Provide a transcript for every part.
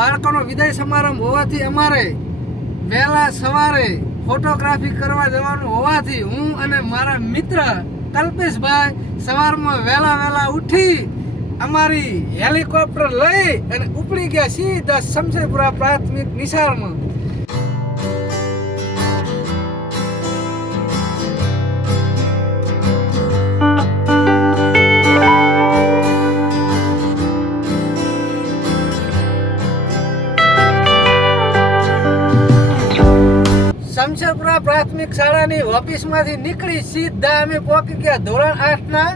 બાળકોનો વિદાય સમારંભ હોવાથી અમારે વહેલા સવારે ફોટોગ્રાફી કરવા જવાનું હોવાથી હું અને મારા મિત્ર કલ્પેશભાઈ સવારમાં વહેલા ઉઠી અમારી હેલિકોપ્ટર લઈ અને ઉપડી ગયા સીધા શમશેરપુરા પ્રાથમિક નિશાળમાં. શમશેરપુરા પ્રાથમિક શાળાની ઓફિસમાંથી નીકળી સીધા અમે પહોંચી ગયા ધોરણ 8 ના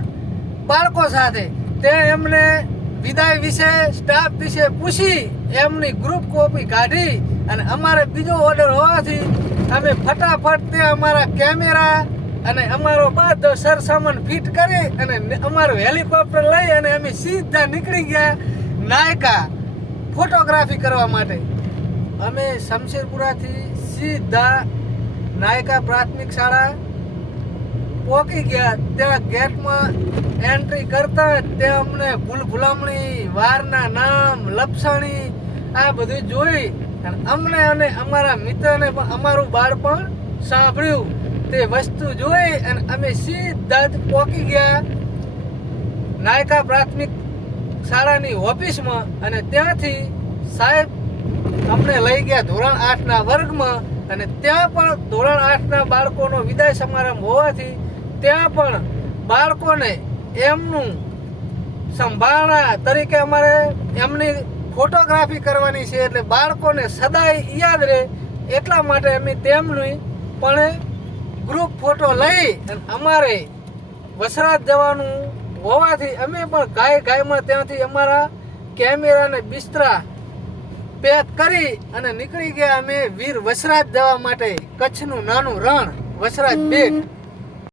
બાળકો સાથે. ત્યાં એમને વિદાય વિશે સ્ટાફ વિશે પૂછી એમની ગ્રુપ કોપી કાઢી અને અમારે બીજો ઓર્ડર હોવાથી અમે ફટાફટ તે અમારા કેમેરા અને અમારો બધો સરસામાન ફિટ કરી અને અમારું હેલિકોપ્ટર લઈ અને અમે સીધા નીકળી ગયા નાયકા ફોટોગ્રાફી કરવા માટે. અમે શમશેરપુરાથી સીધા નાયકા પ્રાથમિક શાળા પહોંચી ગયા. ત્યાં ગેટમાં એન્ટ્રી કરતા ત્યાં અમને ભૂલામણી, વારના નામ, લપસણી આ બધું જોઈ અને અમને અને અમારા મિત્રને પણ અમારું બાળપણ સાંભળ્યું તે વસ્તુ જોઈ અને અમે સીધા જ પહોંચી ગયા નાયકા પ્રાથમિક શાળાની ઓફિસમાં. અને ત્યાંથી સાહેબ અમને લઈ ગયા ધોરણ 8 ના વર્ગમાં અને ત્યાં પણ ધોરણ 8 ના બાળકોનો વિદાય સમારંભ હોવાથી ત્યાં પણ બાળકોને એમનું સંભાળના તરીકે અમારે એમની ફોટોગ્રાફી કરવાની છે. એટલે બાળકોને સદાય યાદ રહે એટલા માટે અમે તેમની પણ ગ્રુપ ફોટો લઈ અને અમારે વસરાત જવાનું હોવાથી અમે પણ ગાયમાં ત્યાંથી અમારા કેમેરાને બિસ્તરા પેક કરી અને નીકળી ગયા અમે વીર વસરાજ જવા માટે. કચ્છનું નાનું રણ વસરાજ બેટ.